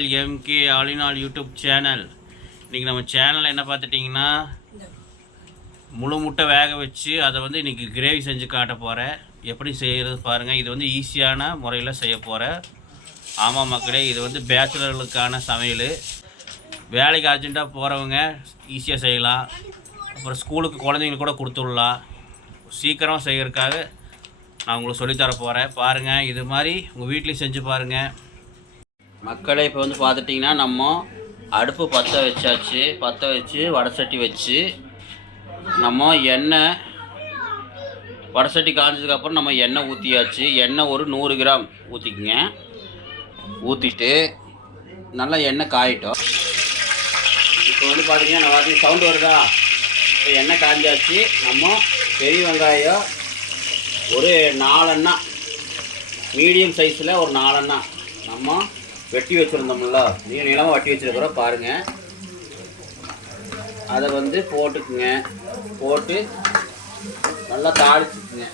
All MK all YouTube channel. இன்றைக்கி நம்ம சேனலில் என்ன பார்த்துட்டிங்கன்னா முழு முட்டை வேக வச்சு அதை வந்து இன்றைக்கி கிரேவி செஞ்சு காட்ட போகிறேன் எப்படி செய்கிறது பாருங்கள் இது வந்து ஈஸியான முறையில் செய்ய போகிறேன் ஆமாம் மக்களே இது வந்து பேச்சுலர்களுக்கான சமையல். வேலைக்கு அர்ஜெண்ட்டாக போகிறவங்க ஈஸியாக செய்யலாம். அப்புறம் ஸ்கூலுக்கு குழந்தைங்களுக்கு கூட கொடுத்துடலாம் சீக்கிரம் செய்கிறதுக்காக நான் உங்களுக்கு சொல்லித்தர போகிறேன் பாருங்கள் இது மாதிரி உங்கள் வீட்லேயும் செஞ்சு பாருங்கள் மக்களை இப்போ வந்து பார்த்துட்டிங்கன்னா நம்ம அடுப்பு பற்ற வச்சாச்சு. பற்ற வச்சு வடசட்டி வச்சு நம்ம எண்ணெய் வடசட்டி காய்ஞ்சதுக்கப்புறம் நம்ம எண்ணெய் ஊற்றியாச்சு எண்ணெய் ஒரு நூறு கிராம் ஊற்றிக்குங்க ஊற்றிட்டு நல்லா எண்ணெய் காயிட்டோம். இப்போ வந்து பார்த்தீங்கன்னா நம்ம சவுண்டு வருதா? இப்போ எண்ணெய் காய்ஞ்சாச்சு நம்ம பெரிய வெங்காயம் ஒரு நாலெண்ணா. மீடியம் சைஸில் ஒரு நாலெண்ணா. நம்ம வெட்டி வச்சுருந்தோம்ல. நீ நீளமாக வெட்டி வச்சுருக்கிறோம் பாருங்கள் அதை வந்து போட்டுக்குங்க. போட்டு நல்லா தாளிச்சுக்குங்க.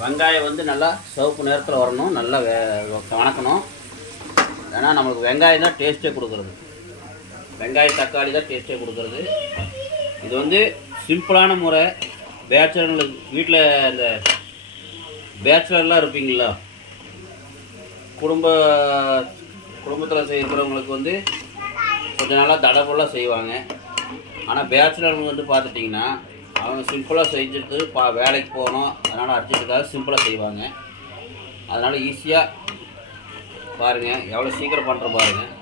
வெங்காயம் வந்து நல்லா சிவப்பு நேரத்தில் வரணும். நல்லா வே வணக்கணும். ஏன்னா நம்மளுக்கு வெங்காயம் தான் டேஸ்ட்டே கொடுக்குறது. வெங்காயம் தக்காளி தான் டேஸ்ட்டே கொடுக்குறது. இது வந்து சிம்பிளான முறை. பேச்சுலர்களுக்கு வீட்டில் இந்த பேச்சுலர்லாம் இருப்பீங்களா? குடும்ப குடும்பத்தில் செய்கிறவங்களுக்கு வந்து கொஞ்ச நாளாக தடபுல்லாக செய்வாங்க. ஆனால் பேச்சுலருங்க வந்து பார்த்துட்டிங்கன்னா அவங்க சிம்பிளாக செஞ்சுட்டு பா வேலைக்கு போகணும். அதனால் அர்ஜென்ட்டுக்காக சிம்பிளாக செய்வாங்க. அதனால் ஈஸியாக பாருங்கள் எவ்வளோ சீக்கிரம் பண்ணுற பாருங்கள்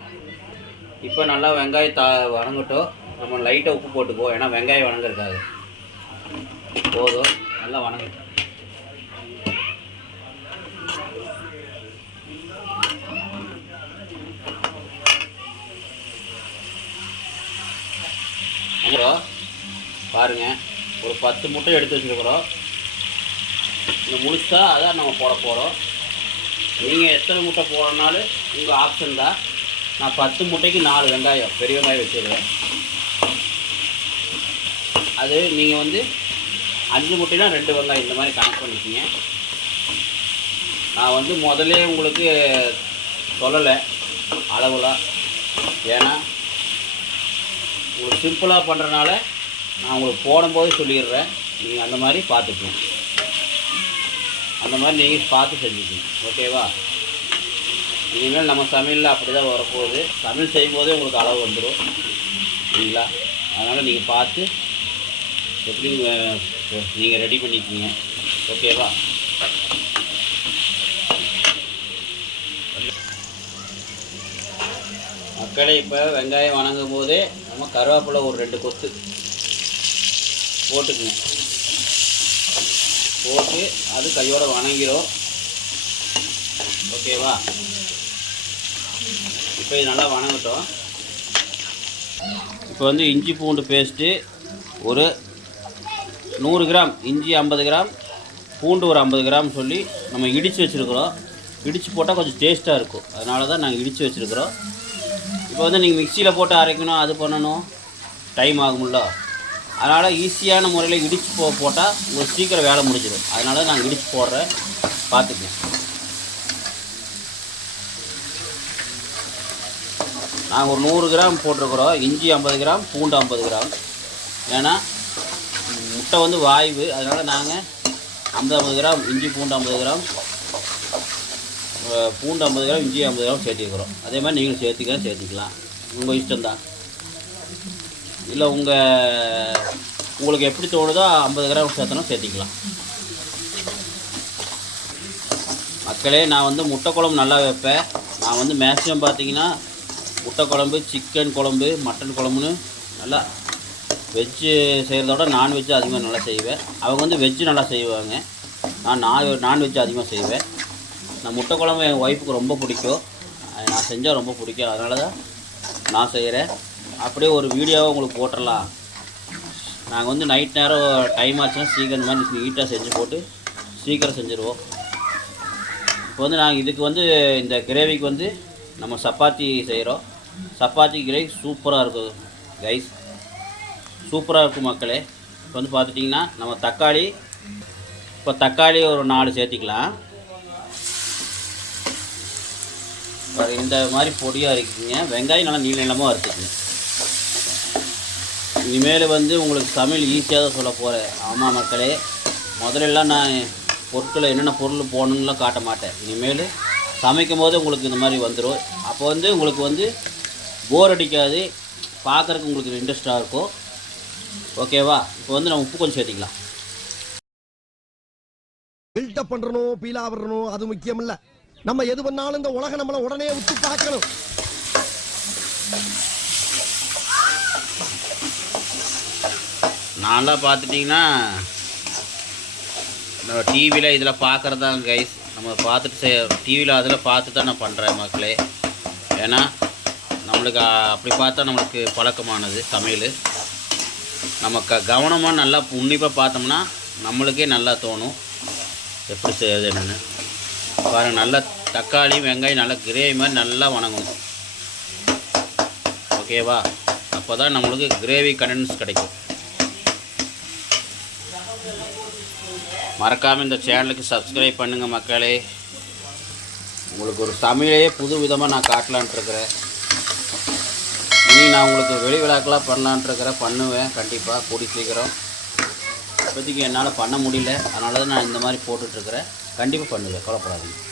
இப்போ நல்லா வெங்காயம் தா வணங்கட்டும். நம்ம லைட்டாக உப்பு போட்டுக்குவோம். ஏன்னா வெங்காயம் வணங்குறதுக்காக. போதும். நல்லா வணங்கட்டும். வச்சுருக்குறோம். பாருங்க ஒரு பத்து முட்டை எடுத்து வச்சுருக்குறோம். இந்த முழுசாக அதான் நம்ம போட போகிறோம் நீங்கள் எத்தனை முட்டை போடணுனாலும் உங்கள் ஆப்ஷன் தான். நான் பத்து முட்டைக்கு நாலு வெங்காயம் பெரிய வெங்காயம் வச்சுருக்கேன் அது நீங்கள் வந்து அஞ்சு முட்டைனா ரெண்டு வெங்காயம் இந்த மாதிரி கணக்கு பண்ணிக்கிங்க. நான் வந்து முதல்ல உங்களுக்கு சொல்லலை அளவுலாம். ஏன்னா ஒரு சிம்பிளாக பண்ணுறனால நான் உங்களுக்கு போடும்போது சொல்லிடுறேன். நீங்கள் அந்த மாதிரி பார்த்துக்கணும் அந்த மாதிரி நீங்கள் பார்த்து செஞ்சுக்கணும் ஓகேவா? இனிமேல் நம்ம சமையலில் அப்படி தான் வரப்போகுது. சமையல் செய்யும்போதே உங்களுக்கு அளவு வந்துடும் சரிங்களா? அதனால் நீங்கள் பார்த்து எப்படி நீங்கள் ரெடி பண்ணிக்கிங்க. ஓகேவா? மக்களை இப்போ வெங்காயம் வணங்கும் போதே நம்ம கருவேப்பிலை ஒரு ரெண்டு கொத்து போட்டுக்குங்க. போட்டு அது கையோட வணங்கிடும் ஓகேவா? இப்போ இது நல்லா வணங்கட்டும். இப்போ வந்து இஞ்சி பூண்டு பேஸ்ட்டு ஒரு நூறு கிராம் இஞ்சி ஐம்பது கிராம் பூண்டு ஒரு ஐம்பது கிராம் சொல்லி நம்ம இடித்து வச்சுருக்குறோம். இடித்து போட்டால் கொஞ்சம் டேஸ்ட்டாக இருக்கும். அதனால தான் நாங்கள் இடித்து வச்சுருக்குறோம். இப்போ வந்து நீங்கள் மிக்சியில் போட்டு அரைக்கணும் அது பண்ணணும். டைம் ஆகும்ல. அதனால் ஈஸியான முறையில் இடித்து போ போட்டால் உங்களுக்கு சீக்கிரம் வேலை முடிஞ்சிடும். அதனால நான் இடித்து போடுறேன். பார்த்துக்கேன் நாங்கள் ஒரு நூறு கிராம் போட்டிருக்கிறோம். இஞ்சி ஐம்பது கிராம் பூண்டு ஐம்பது கிராம். ஏன்னா முட்டை வந்து வாய்வு. அதனால் நாங்கள் ஐம்பது ஐம்பது கிராம் இஞ்சி பூண்டு ஐம்பது கிராம் பூண்டு ஐம்பது கிராம் இஞ்சி ஐம்பது கிராம் சேர்த்துக்கிறோம். அதே மாதிரி நீங்களும் சேர்த்துக்கலாம் சேர்த்துக்கலாம். உங்கள் இஷ்டம்தான். இல்லை உங்கள் உங்களுக்கு எப்படி தோணுதோ ஐம்பது கிராம் சேர்த்தனா சேர்த்திக்கலாம். மக்களே நான் வந்து முட்டை குழம்பு நல்லா வைப்பேன். நான் வந்து மேக்ஸிமம் பார்த்தீங்கன்னா முட்டை குழம்பு சிக்கன் குழம்பு மட்டன் குழம்புன்னு நல்லா வெஜ்ஜு செய்கிறதோட நான்வெஜ்ஜு அதிகமாக நல்லா செய்வேன். அவங்க வந்து வெஜ்ஜு நல்லா செய்வாங்க. நான் நான் நான்வெஜ்ஜு அதிகமாக செய்வேன். நான் முட்டை குழம்பு என் ஒய்ஃபுக்கு ரொம்ப பிடிக்கும். நான் செஞ்சால் ரொம்ப பிடிக்கும் அதனால தான் நான் செய்கிறேன் அப்படியே ஒரு வீடியோவை உங்களுக்கு போட்டுடலாம் நாங்கள் வந்து நைட் நேரம் டைம் ஆச்சுன்னா சீக்கிரம் இந்த மாதிரி நீட்டாக செஞ்சு போட்டு சீக்கிரம் செஞ்சுருவோம். இப்போ வந்து நாங்கள் இதுக்கு வந்து இந்த கிரேவிக்கு வந்து நம்ம சப்பாத்தி செய்கிறோம் சப்பாத்தி கிரேவி சூப்பராக இருக்கும் கைஸ் சூப்பராக இருக்கும் மக்களே. இப்போ வந்து பார்த்துட்டிங்கன்னா நம்ம தக்காளி இப்போ தக்காளி ஒரு நாலு சேர்த்திக்கலாம். இந்த மாதிரி பொடியாக இருக்குதுங்க வெங்காயம் நல்லா நீள நீளமாக இருக்குதுங்க இனிமேல் வந்து உங்களுக்கு சமையல் ஈஸியாக தான் சொல்ல போகிறேன் ஆமாம் மக்களே. முதல்லலாம் நான் பொருட்களை என்னென்ன பொருள் போடணும்லாம் காட்ட மாட்டேன். இனிமேல் சமைக்கும் போது உங்களுக்கு இந்த மாதிரி வந்துடும் அப்போ வந்து உங்களுக்கு வந்து போர் அடிக்காது. பார்க்குறக்கு உங்களுக்கு இன்ட்ரெஸ்ட்டாக இருக்கும். ஓகேவா இப்போ வந்து நம்ம உப்பு கொஞ்சம் சேர்த்திக்கலாம். பில்டப் பண்ணுறணும் பீலாக வரணும் அது முக்கியம் இல்லை நம்ம எது பண்ணாலும் இந்த உலகம் நம்மள உடனே உத்து பார்க்கணும். நான்லாம் பார்த்துட்டிங்கன்னா நம்ம டிவியில் இதில் பார்க்குறது தான் கைஸ் நம்ம பார்த்துட்டு செய் டிவியில் அதில் பார்த்து தான் நான் பண்ணுறேன் மக்களே. ஏன்னா நம்மளுக்கு அப்படி பார்த்தா நம்மளுக்கு பழக்கமானது சமையல். நம்ம க கவனமாக நல்லா உன்னிப்பாக பார்த்தோம்னா நம்மளுக்கே நல்லா தோணும். எப்படி செய்யறது என்னென்னு. பாருங்கள் நல்லா தக்காளி வெங்காயம் நல்லா கிரேவி மாதிரி நல்லா வணங்கணும். ஓகேவா அப்போ தான் நம்மளுக்கு கிரேவி கண்டன்ஸ் கிடைக்கும். மறக்காமல் இந்த சேனலுக்கு சப்ஸ்கிரைப் பண்ணுங்கள் மக்களே. உங்களுக்கு ஒரு சமையலையே புது விதமாக நான் காட்டலான்ட்டுருக்கிறேன் இனி நான் உங்களுக்கு வெளி விழாக்கெலாம் பண்ணலான்ட்டுருக்கிறேன் பண்ணுவேன். கண்டிப்பாக கூடி சீக்கிரம். இப்போதைக்கு என்னால் பண்ண முடியல. அதனால தான் நான் இந்த மாதிரி போட்டுட்ருக்கிறேன் கண்டிப்பாக பண்ணுவேன் கவலைப்படாதீங்க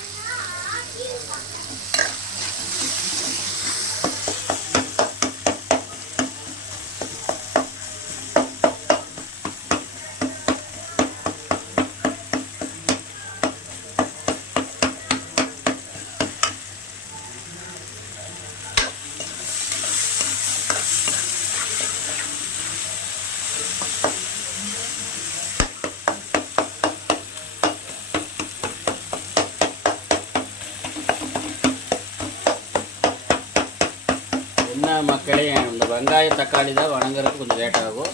என்ன மக்களே இந்த வெங்காய தக்காளி தான் வணங்குறதுக்கு கொஞ்சம் லேட் ஆகும்.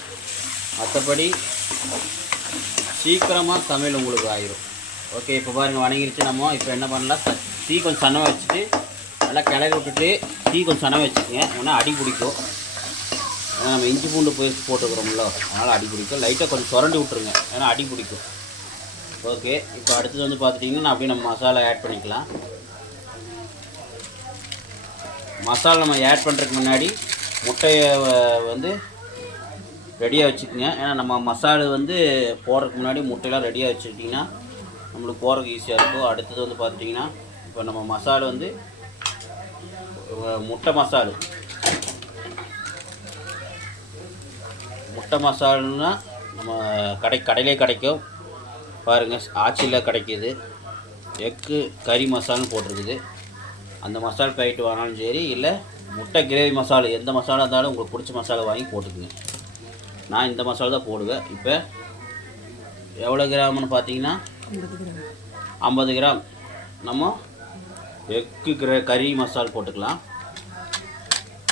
மற்றபடி சீக்கிரமாக சமையல் உங்களுக்கு ஆயிரும். ஓகே இப்போ பாருங்கள் வணங்கிருச்சு நம்ம. இப்போ என்ன பண்ணலாம்? தீ கொஞ்சம் சன்னமாக வச்சுட்டு நல்லா கிளறி விட்டுட்டு தீ கொஞ்சம் சன்னமாக வச்சுக்கோங்க. ஏன்னா அடி பிடிக்கும். ஏன்னா நம்ம இஞ்சி பூண்டு பேஸ்ட் போட்டுக்கிறோம்ல அதனால் அடி பிடிக்கும். லைட்டாக கொஞ்சம் சுரண்டி விட்ருங்க ஏன்னா அடி பிடிக்கும். ஓகே இப்போ அடுத்தது வந்து பார்த்துட்டிங்கன்னா அப்படியே நம்ம மசாலா ஆட் பண்ணிக்கலாம். மசாலா நம்ம ஆட் பண்ணுறதுக்கு முன்னாடி முட்டையை வந்து ரெடியாக வச்சுக்கோங்க. ஏன்னா நம்ம மசாலா வந்து போடுறதுக்கு முன்னாடி முட்டையெல்லாம் ரெடியாக வச்சுக்கிட்டிங்கன்னா நம்மளுக்கு போகிறதுக்கு ஈஸியாக இருக்கும். அடுத்தது வந்து பார்த்துட்டிங்கன்னா இப்போ நம்ம மசாலா வந்து முட்டை மசாலு. முட்டை மசாலுன்னா நம்ம கடை கடையிலே கிடைக்கும். பாருங்கள் ஆச்சியில் கிடைக்கிது. எக்கு கறி மசாலான்னு போட்டிருக்குது. அந்த மசாலா பாக்கெட் வாங்கினாலும் சரி இல்லை முட்டை கிரேவி மசாலா எந்த மசாலா இருந்தாலும் உங்களுக்கு பிடிச்ச மசாலா வாங்கி போட்டுக்குங்க. நான் இந்த மசாலா தான் போடுவேன். இப்போ எவ்வளோ கிராம்னு பார்த்தீங்கன்னா ஐம்பது கிராம். நம்ம எக்கு கிர கறி மசால் போட்டுக்கலாம்.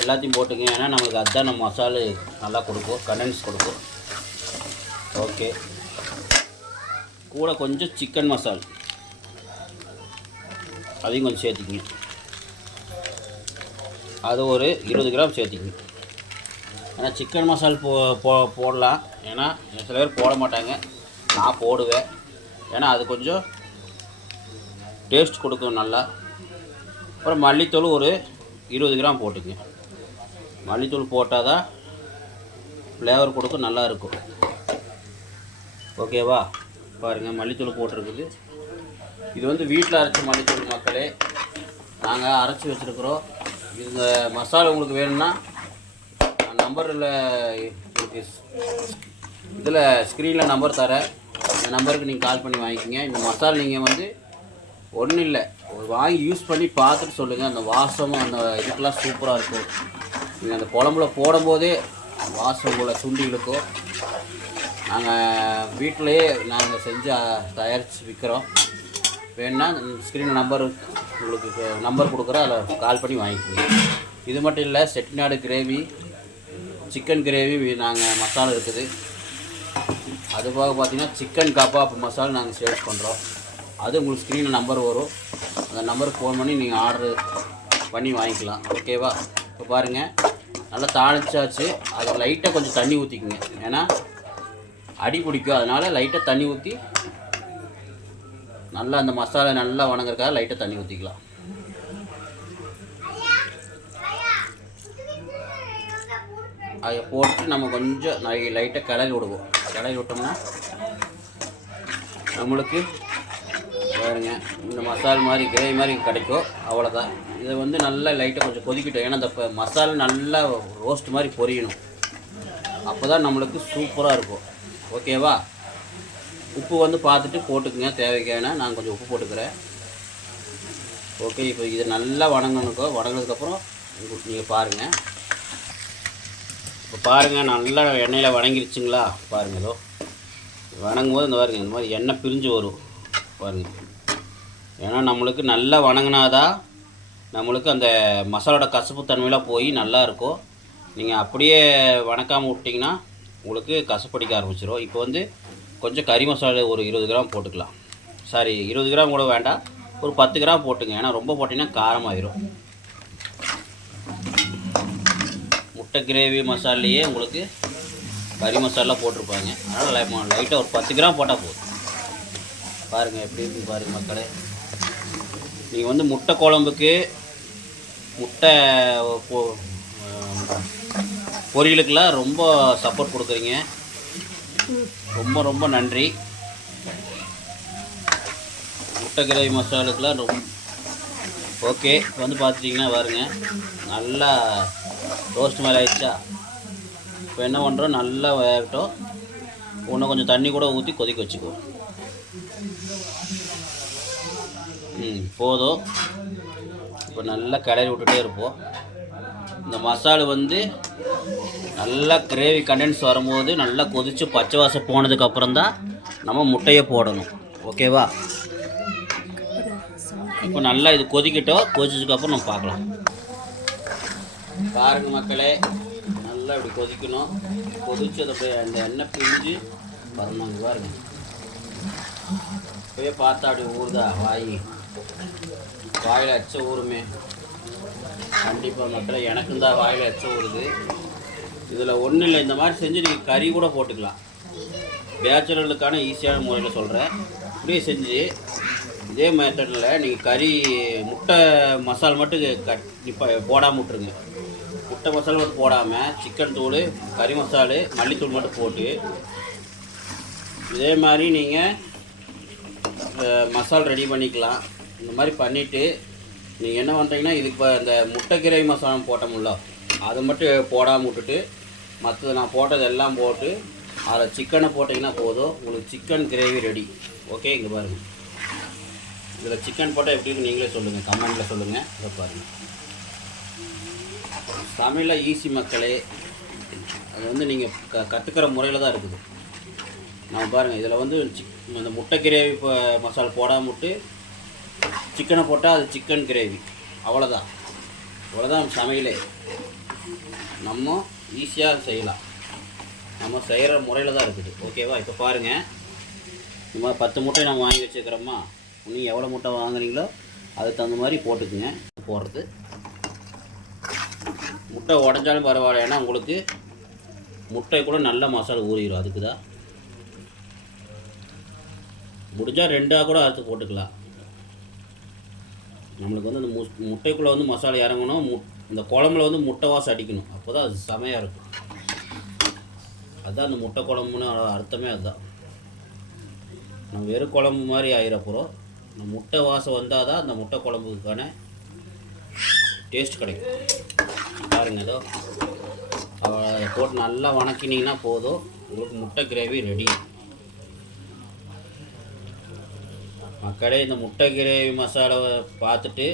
எல்லாத்தையும் போட்டுங்க. ஏன்னா நம்மளுக்கு அதுதான் நம்ம மசாலு நல்லா கொடுக்கும் கண்டென்ஸ் கொடுக்கும். ஓகே கூட கொஞ்சம் சிக்கன் மசால். அதையும் கொஞ்சம் சேர்த்திக்கிங்க. அது ஒரு இருபது கிராம் சேர்த்திங்க ஏன்னா சிக்கன் மசால் போ போ போடலாம். ஏன்னா சில பேர் போட மாட்டாங்க. நான் போடுவேன். ஏன்னா அது கொஞ்சம் டேஸ்ட் கொடுக்கும் நல்லா. அப்புறம் மல்லித்தூள் ஒரு இருபது கிராம் போட்டுங்க மல்லித்தூள் போட்டால் தான் ஃப்ளேவர் கொடுக்கும் நல்லா இருக்கும். ஓகேவா பாருங்கள் மல்லித்தூள் போட்டிருக்குது. இது வந்து வீட்டில் அரைச்ச மல்லித்தூள் மக்களே நாங்கள் அரைச்சி வச்சுருக்குறோம். இந்த மசாலா உங்களுக்கு வேணும்னா நம்பரில் இதில் ஸ்க்ரீனில் நம்பர் தரேன். இந்த நம்பருக்கு நீங்கள் கால் பண்ணி வாங்கிக்கோங்க. இந்த மசாலா நீங்கள் வந்து ஒன்றும் இல்லை. ஒரு வாங்கி யூஸ் பண்ணி பார்த்துட்டு சொல்லுங்கள் அந்த வாசமும் அந்த இதுக்கெல்லாம் சூப்பராக இருக்கும். நீங்கள் அந்த குழம்புல போடும்போதே வாசம் உங்களை சுண்டி இழுக்கும். நாங்கள் வீட்டிலையே நாங்கள் செஞ்சு தயாரித்து விற்கிறோம் வேணுன்னா ஸ்க்ரீன் நம்பர் உங்களுக்கு நம்பர் கொடுக்குறேன் அதில் கால் பண்ணி வாங்கிக்கோங்க. இது மட்டும் இல்லை செட்டிநாடு கிரேவி சிக்கன் கிரேவி நாங்கள் மசாலா இருக்குது. அதுபோக பார்த்திங்கன்னா பார்த்தீங்கன்னா சிக்கன் கபாப் மசாலா நாங்கள் சேல்ஸ் பண்ணுறோம் அது உங்களுக்கு ஸ்க்ரீனில் நம்பர் வரும். அந்த நம்பருக்கு ஃபோன் பண்ணி நீங்கள் ஆர்டர் பண்ணி வாங்கிக்கலாம். ஓகேவா இப்போ பாருங்கள் நல்லா தாளிச்சாச்சு. அது லைட்டாக கொஞ்சம் தண்ணி ஊற்றிக்குங்க ஏன்னா அடி பிடிக்கும். அதனால் லைட்டாக தண்ணி ஊற்றி நல்லா அந்த மசாலா நல்லா வணங்குறக்காக லைட்டாக தண்ணி ஊற்றிக்கலாம் அதை போட்டு நம்ம கொஞ்சம் லைட்டாக கிளறி விடுவோம். கிளறி விட்டோம்னா நம்மளுக்கு பாருங்க இந்த மசாலா மாதிரி கிரேவி மாதிரி கிடைக்கும். அவ்வளோதான் இதை வந்து நல்லா லைட்டாக கொஞ்சம் கொதிக்கட்டும். ஏன்னா இந்த மசாலா நல்லா ரோஸ்ட் மாதிரி பொரியணும். அப்போ தான் நம்மளுக்கு சூப்பராக இருக்கும். ஓகேவா உப்பு வந்து பார்த்துட்டு போட்டுக்குங்க தேவைக்கான. நான் கொஞ்சம் உப்பு போட்டுக்கிறேன். ஓகே இப்போ இது நல்லா வணங்கணுக்கோ வணங்கினதுக்கப்புறம் நீங்கள் பாருங்கள் இப்போ பாருங்கள் நல்லா எண்ணெயில் வணங்கிருச்சுங்களா? பாருங்கள் இதோ. வணங்கும் போது இந்த பாருங்க இந்த மாதிரி எண்ணெய் பிரிஞ்சு வரும். பாருங்கள் ஏன்னா நம்மளுக்கு நல்லா வணங்கினாதான் நம்மளுக்கு அந்த மசாலோட கசப்பு தன்மையெல்லாம் போய் நல்லா இருக்கும். நீங்கள் அப்படியே வணக்காமல் விட்டிங்கன்னா உங்களுக்கு கசப்படிக்க ஆரம்பிச்சிடும் இப்போ வந்து கொஞ்சம் கறி மசாலா ஒரு இருபது கிராம் போட்டுக்கலாம். சாரி இருபது கிராம் கூட வேண்டாம். ஒரு பத்து கிராம் போட்டுங்க. ஏன்னா ரொம்ப போட்டிங்கன்னா காரமாயிரும். முட்டை கிரேவி மசாலையே உங்களுக்கு கறி மசாலா போட்டிருப்பாங்க. அதனால் லைட்டாக ஒரு பத்து கிராம் போட்டால் போதும். பாருங்கள் எப்படி இருக்குன்னு பாருங்கள் மக்களே. நீங்கள் வந்து முட்டை குழம்புக்கு முட்டை பொ- பொரியலுக்கெல்லாம் ரொம்ப சப்போர்ட் கொடுக்குறீங்க. ரொம்ப ரொம்ப நன்றி. முட்டை கிரேவி மசாலுக்கெல்லாம் ரொம்ப ஓகே இப்போ வந்து பார்த்துட்டிங்கன்னா பாருங்க. நல்லா ரோஸ்ட் மாதிரி ஆயிடுச்சா? இப்போ என்ன பண்ணுறோம் நல்லா வேகட்டும். இன்னும் கொஞ்சம் தண்ணி கூட ஊற்றி கொதிக்க வச்சுக்குவோம். ம் போதும். இப்போ நல்லா கிளறி விட்டுட்டே இருப்போம். இந்த மசாலா வந்து நல்லா கிரேவி கண்டென்ஸ் வரும்போது நல்லா கொதித்து பச்சை வாசம் போனதுக்கப்புறம் தான் நம்ம முட்டையை போடணும். ஓகேவா இப்போ நல்லா இது கொதிக்கிட்டோம். கொதிச்சதுக்கப்புறம் நம்ம பார்க்கலாம். பாருங்க மக்களே நல்லா இப்படி கொதிக்கணும். கொதிச்சு அதை அப்படியே அந்த எண்ணெய் பிரிஞ்சு வரணும் பாருங்க. இப்போயே பார்த்தா அப்படி ஊறுதா வாய். வாயில் அச்ச ஊறுமே. கண்டிப்பாக மக்களே எனக்கும் தான் வாயில் அச்ச ஊறுது. இதில் ஒன்றும் இல்லை இந்த மாதிரி செஞ்சு நீங்கள் கறி கூட போட்டுக்கலாம். பேச்சுலர்களுக்கான ஈஸியான முறையில் சொல்கிறேன் இப்படியே செஞ்சு இதே மெத்தடில் நீங்கள் கறி முட்டை மசால் மட்டும் கட் இப்போ போடாமல் விட்ருங்க முட்டை மசாலா மட்டும் போடாமல் சிக்கன் தூள் கறி மசாலு மல்லித்தூள் மட்டும் போட்டு இதே மாதிரி நீங்கள் மசால் ரெடி பண்ணிக்கலாம். இந்த மாதிரி பண்ணிவிட்டு நீங்கள் என்ன பண்ணுறீங்கன்னா இதுக்கு இப்போ இந்த முட்டை கிரேவி மசாலா போட்டோம்ல அதை மட்டும் போடாமல் விட்டுட்டு மற்றது நான் போட்டது எல்லாம் போட்டு அதில் சிக்கனை போட்டிங்கன்னா போதும். உங்களுக்கு சிக்கன் கிரேவி ரெடி ஓகே இங்கே பாருங்கள் இதில் சிக்கன் போட்டால் எப்படின்னு நீங்களே சொல்லுங்கள் கமெண்டில் சொல்லுங்கள் இதை பாருங்கள் தமிழில் ஈஸி மக்களே. அது வந்து நீங்கள் க கற்றுக்கிற முறையில் தான் இருக்குது. நம்ம பாருங்கள் இதில் வந்து இந்த முட்டை கிரேவி இப்போ மசாலா போடாமல் விட்டு சிக்கனை போட்டால் அது சிக்கன் கிரேவி அவ்வளோதான் அவ்வளோதான் சமையலே. நம்ம ஈஸியாக செய்யலாம். நம்ம செய்கிற முறையில் தான் இருக்குது. ஓகேவா இப்போ பாருங்கள் இந்த மாதிரி பத்து முட்டை நம்ம வாங்கி வச்சுக்கிறோமா நீங்கள் எவ்வளோ முட்டை வாங்குறீங்களோ அதுக்கு தகுந்த மாதிரி போட்டுக்குங்க. போடுறது. முட்டை உடஞ்சாலும் பரவாயில்ல. ஏன்னா உங்களுக்கு முட்டை கூட நல்ல மசாலா ஊறிடும் அதுக்கு தான் முடிஞ்சால் ரெண்டாக கூட அறுத்து போட்டுக்கலாம். நம்மளுக்கு வந்து அந்த மு முட்டைக்குள்ளே வந்து மசாலா இறங்கணும். மு இந்த குழம்புல வந்து முட்டை வாசம் அடிக்கணும். அப்போ தான் அது செமையாக இருக்கும். அதுதான் அந்த முட்டை குழம்புன்னு அர்த்தமே அதுதான். நம்ம வெறும் குழம்பு மாதிரி ஆயிரப்புறம் இந்த முட்டை வாசம் வந்தால் தான் அந்த முட்டை குழம்புக்கான டேஸ்ட் கிடைக்கும். பாருங்க ஏதோ அதை போட்டு நல்லா வணக்கினீங்கன்னா போதும். உங்களுக்கு முட்டை கிரேவி ரெடி மக்களே இந்த முட்டை கிரேவி மசாலாவை பார்த்துட்டு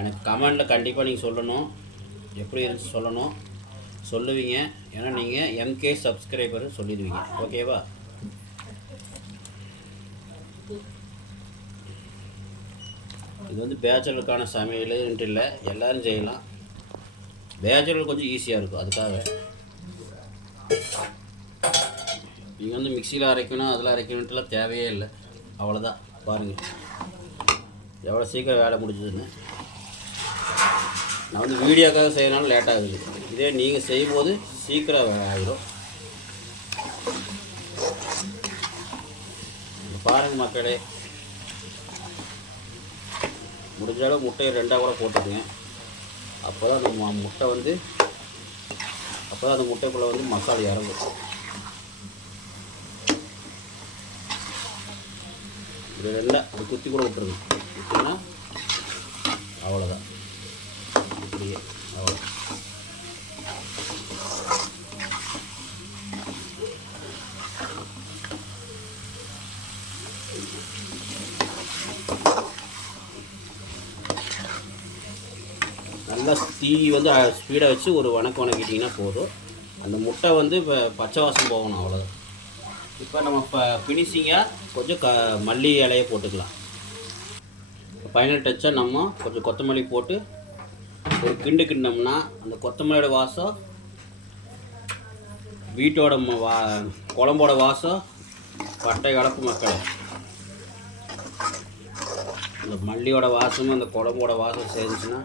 எனக்கு கமெண்டில் கண்டிப்பாக நீங்கள் சொல்லணும். எப்படி இருந்துச்சு சொல்லணும். சொல்லுவீங்க. ஏன்னா நீங்கள் எம்கே சப்ஸ்கிரைபர் சொல்லிடுவீங்க. ஓகேவா இது வந்து பேச்சுலருக்கான சமையலுன்ட்டு இல்லை. எல்லோரும் செய்யலாம். பேச்சுலர் கொஞ்சம் ஈஸியாக இருக்கும். அதுக்காக. நீங்கள் வந்து மிக்சியில் அரைக்கணும் அதில் அரைக்கணுன்ட்டுலாம் தேவையே இல்லை. அவ்வளோதான் பாருங்கள் எவ்வளோ சீக்கிரம் வேலை முடிஞ்சதுன்னு. நான் வந்து வீடியோக்காக செய்யறனால லேட் ஆகுது. இதே நீங்கள் செய்யும்போது சீக்கிரம் ஆகிடும் பாருங்கள் மக்களே. முடிஞ்ச அளவு முட்டையை ரெண்டாக கூட போட்டுக்குங்க. அப்போ தான் அந்த முட்டை வந்து அப்போ தான் அந்த முட்டைக்குள்ளே வந்து மசாலா இறங்கும். இது இல்லை அது குத்தி கூட விட்டுருங்க. விட்டுனா அவ்வளோதான் இப்படியே அவ்வளோ நல்லா தீ வந்து ஸ்பீடாக வச்சு ஒரு வணக்கம் வணக்கிட்டிங்கன்னா போதும். அந்த முட்டை வந்து இப்போ பச்சை வாசம் போகணும் அவ்வளோதான் இப்போ நம்ம இப்போ ஃபினிஷிங்காக கொஞ்சம் க மல்லி இலையை போட்டுக்கலாம். ஃபைனல் டச்சாக நம்ம கொஞ்சம் கொத்தமல்லி போட்டு ஒரு கிண்டு கிண்டோம்னா அந்த கொத்தமல்லியோட வாசம் வீட்டோட ம- வா குழம்போட வாசம் பட்டை கலப்பு மக்கள். இந்த மல்லியோட வாசமும் அந்த குழம்போட வாசம் சேர்ந்துச்சுன்னா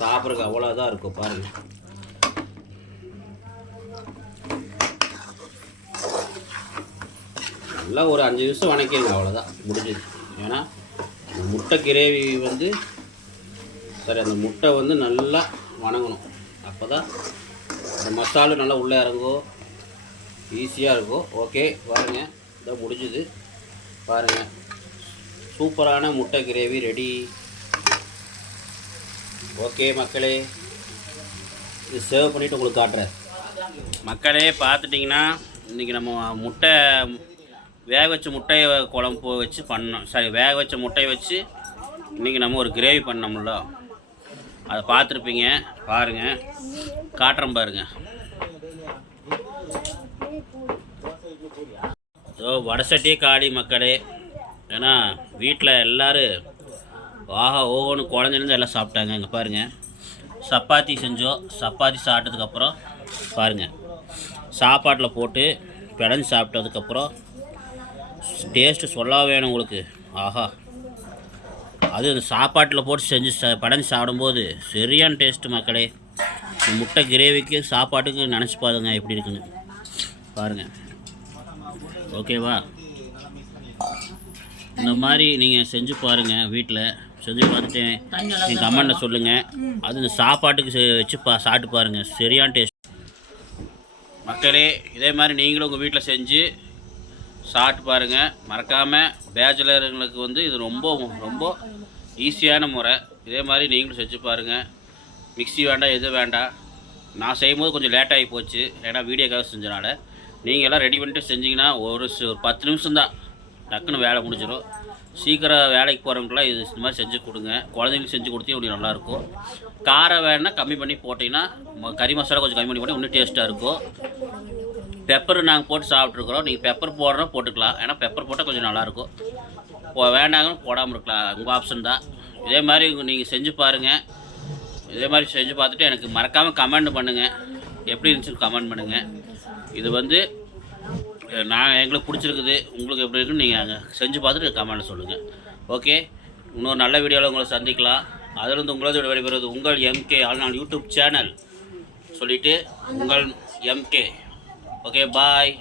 சாப்பிட்றதுக்கு அவ்வளோ இதாக இருக்கும் பாருங்கள் நல்லா ஒரு அஞ்சு நிமிஷம் வணக்கிடுங்க அவ்வளோதான் முடிஞ்சுது. ஏன்னா அந்த முட்டை கிரேவி வந்து சரி அந்த முட்டை வந்து நல்லா வணங்கணும். அப்போ தான் அந்த மசாலா நல்லா உள்ளே இறங்கும் ஈஸியாக இருக்கும் ஓகே பாருங்கள் இதான் முடிஞ்சுது. பாருங்கள் சூப்பரான முட்டை கிரேவி ரெடி. ஓகே மக்களே இது சேவ் பண்ணிவிட்டு உங்களுக்கு காட்டுறேன். மக்களே பார்த்துட்டிங்கன்னா இன்றைக்கி நம்ம முட்டை வேக வச்ச முட்டையை குழம்பு வச்சு பண்ணோம். சரி வேக வச்ச முட்டையை வச்சு இன்றைக்கி நம்ம ஒரு கிரேவி பண்ணோம்ல. அதை பார்த்துருப்பீங்க பாருங்கள் காட்டுறேன் பாருங்கள் ஸோ வடசட்டியே காடி மக்களே. ஏன்னா வீட்டில் எல்லோரும் ஆஹா ஓஹோன்னு குழந்தைலேருந்து எல்லாம் சாப்பிட்டாங்க. இங்கே பாருங்கள் சப்பாத்தி செஞ்சோம் சப்பாத்தி சாப்பிட்டதுக்கப்புறம் பாருங்கள் சாப்பாட்டில் போட்டு பிடஞ்சு சாப்பிட்டதுக்கப்புறம் டேஸ்ட்டு சொல்ல வேணும் உங்களுக்கு? ஆஹா. அது அந்த சாப்பாட்டில் போட்டு செஞ்சு ச படஞ்சு சாப்பிடும்போது சரியான டேஸ்ட்டு மக்களே. முட்டை கிரேவிக்கு சாப்பாட்டுக்கு நினச்சி பாருங்க எப்படி இருக்குன்னு. பாருங்கள் ஓகேவா இந்த மாதிரி நீங்கள் செஞ்சு பாருங்கள் வீட்டில் செஞ்சு பார்த்துட்டு நீங்கள் கமெண்ட்டில் சொல்லுங்கள் அது இந்த சாப்பாட்டுக்கு செ- வச்சு பா சாப்பிட்டு பாருங்கள் சரியான டேஸ்ட் மக்களே இதே மாதிரி நீங்களும் உங்கள் வீட்டில் செஞ்சு சாப்பிட்டு பாருங்கள் மறக்காமல் பேச்சுலருங்களுக்கு வந்து இது ரொம்ப ரொம்ப ஈஸியான முறை. இதே மாதிரி நீங்களும் செஞ்சு பாருங்கள் மிக்சி வேண்டாம் எது வேண்டாம். நான் செய்யும்போது கொஞ்சம் லேட் ஆகி போச்சு. ஏன்னா வீடியோக்காக செஞ்சனால. நீங்கள் எல்லாம் ரெடி பண்ணிட்டு செஞ்சிங்கன்னா ஒரு ஒரு பத்து நிமிஷம் தான் டக்குன்னு வேலை முடிஞ்சிடும் சீக்கிரம் வேலைக்கு போகிறவங்களாம் இது இந்த மாதிரி செஞ்சு கொடுங்க. குழந்தைங்களுக்கு செஞ்சு கொடுத்தே இப்படி நல்லாயிருக்கும்? காரம் வேணால் கம்மி பண்ணி போட்டிங்கன்னா ம- கறி மசாலா கொஞ்சம் கம்மி பண்ணி போட்டால் இன்னும் டேஸ்ட்டாக இருக்கும். பெப்பர் நாங்கள் போட்டு சாப்பிட்ருக்குறோம் நீங்கள் பெப்பர் போடுறோம் போட்டுக்கலாம். ஏன்னா பெப்பர் போட்டால் கொஞ்சம் நல்லாயிருக்கும். போ வேண்டாங்கன்னு போடாமல் இருக்கலாம். உங்கள் ஆப்ஷன் தான். இதே மாதிரி நீங்கள் செஞ்சு பாருங்கள் இதே மாதிரி செஞ்சு பார்த்துட்டு எனக்கு மறக்காமல் கமெண்ட் பண்ணுங்கள் எப்படி இருந்துச்சுன்னு கமெண்ட் பண்ணுங்கள் இது வந்து நான் எங்களுக்கு பிடிச்சிருக்குது. உங்களுக்கு எப்படி இருக்குன்னு நீங்கள் செஞ்சு பார்த்துட்டு கமெண்ட் சொல்லுங்கள் ஓகே இன்னொரு நல்ல வீடியோவில் உங்களை சந்திக்கலாம். அதிலிருந்து உங்களது விடைபெறுவது உங்கள் எம்கே ஆனால் யூடியூப் சேனல் சொல்லிவிட்டு உங்கள் எம்கே ஓகே பாய்